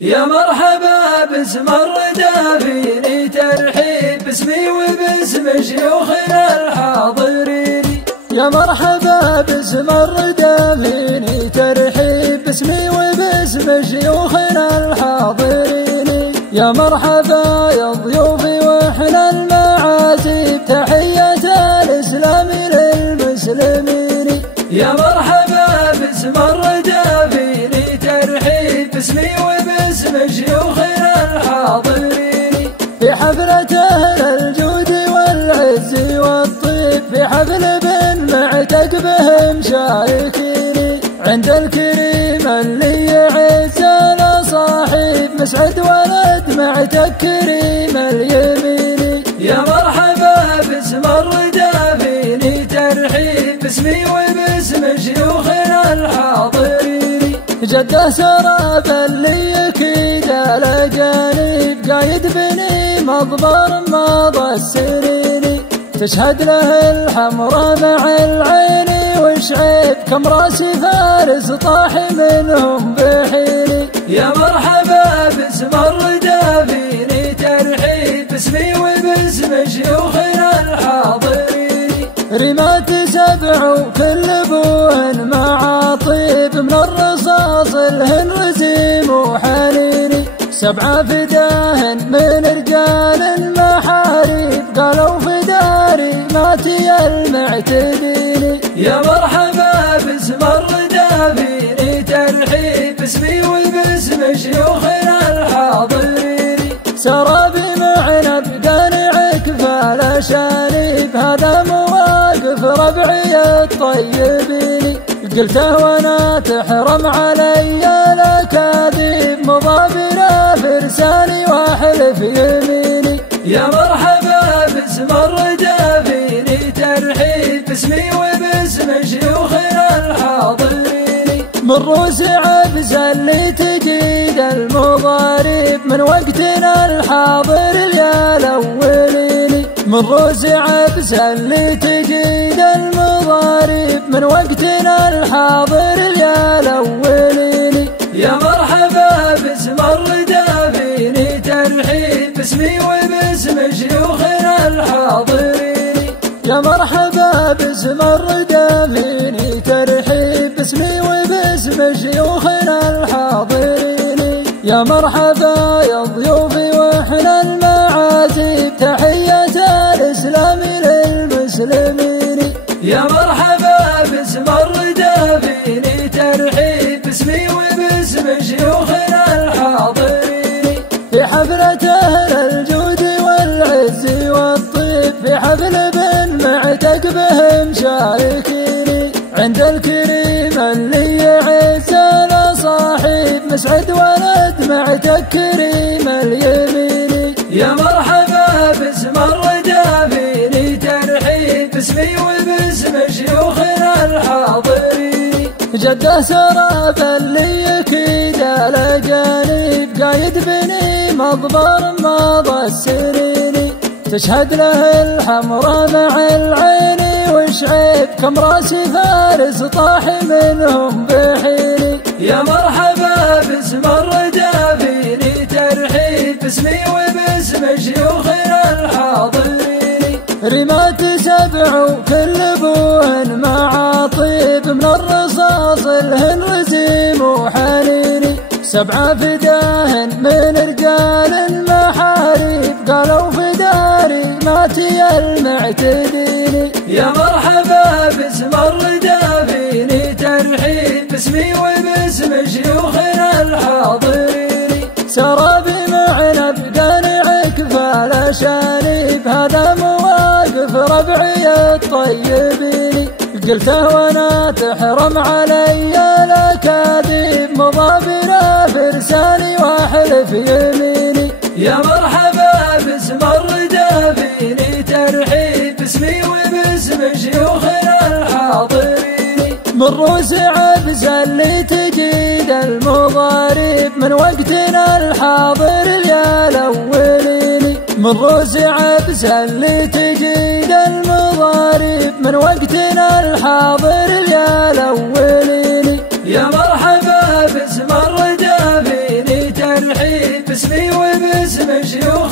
يا مرحبا باسم الردافيني ترحيب باسمي وباسم شيوخنا الحاضرين. يا مرحبا باسم الردافيني ترحيب باسمي وباسم شيوخنا الحاضرين. يا مرحبا يا ضيوفي واحنا المعازيب تحية الإسلام للمسلمين. يا مرحبا باسم الردافيني ترحيب باسمي وباسم شيوخنا الحاضرين. في حفلة أهل الجود والعز والطيب في حفل بن معتق بهم شاركيني. عند الكريم اللي يعزنا صاحب مسعد ولد معتق كريم اليميني. يا مرحبا باسم الردافيني ترحيب باسمي وباسم شيوخنا الحاضرين. جده سراب اللي يكيد الأجانب قايد بني مضبر مضى السنين. تشهد له الحمراء مع العين وشعيب كم راس فارس طاح منهم بحيني. يا مرحبا باسم الردافيني ترحيب باسمي وباسم شيوخنا الحاضرين. رمات سبع وكل بوهن مع طيب من الرصاص الهن رزيم وحنيني. 7 فداهن من رجال المحاريب قالوا فداري ماتي المعتدين. يا مرحبا باسم الردافيني ترحيب باسمي وباسم شيوخنا الحاضرين. سرابي معنا بقانع كفال شانيب هذا مواقف ربعي الطيبين. قلته وانا تحرم علي الاكاذيب مضابنا فرساني واحلف يميني. يا مرحبا باسم الردافيني ترحيب باسمي وباسم شيوخنا الحاضرين. من روس عبس اللي تجيد المضارب من وقتنا الحاضر يا الاولين. من روس عبس اللي تجيد المضارب من وقتنا الحاضر يا الاولين. يا مرحبا باسم الردافيني ترحيب باسمي وباسم شيوخنا الحاضرين. يا مرحبا باسم الردافيني ترحيب باسمي وباسم شيوخنا الحاضرين. يا مرحبا يا ضيوفي واحنا المعازيب تحية الإسلام للمسلمين. يا مرحبا باسم الردافيني ترحيب باسمي وباسم شيوخنا الحاضرين. في حفلة أهل الجود والعز والطيب في حفل بن معتق بهم شاركيني. عند الكريم اللي يعزنا صاحب مسعد ولد معتق كريم اليميني. يا مرحبا باسم الردافيني ترحيب باسمي وباسم شيوخنا الحاضرين. جده سراب اللي يكيد الأجانب قايد بني مضبر مضى السنين. تشهد له الحمراء مع العين وشعيب كم راس فارس طاح منهم بحيني. يا مرحبا باسم الردافيني ترحيب باسمي وباسم شيوخنا الحاضرين. رمات سبع وكل بوهن مع طيب من الرصاص الهن رزيم وحنيني. 7 فداهن من رجال المحاريب قالوا فداري ماتي المعتدين. يا مرحبا باسم الردافيني ترحيب باسمي وباسم شيوخنا الحاضرين. سرابي معنا بقانع كفال شانيب هذا مواقف ربعي الطيبين. قلته وانا تحرم علي الاكاذيب مضابنا فرساني واحلف يميني. يا مرحبا باسم الردافيني ترحيب باسمي وباسم شيوخنا الحاضرين. من روس عبس اللي تجيد المضارب من وقتنا الحاضر يا الاولين. من روس عبس اللي تجيد المضارب من وقتنا الحاضر يا الاولين. يا مرحبا باسم الردافيني ترحيب باسمي وباسم شيوخ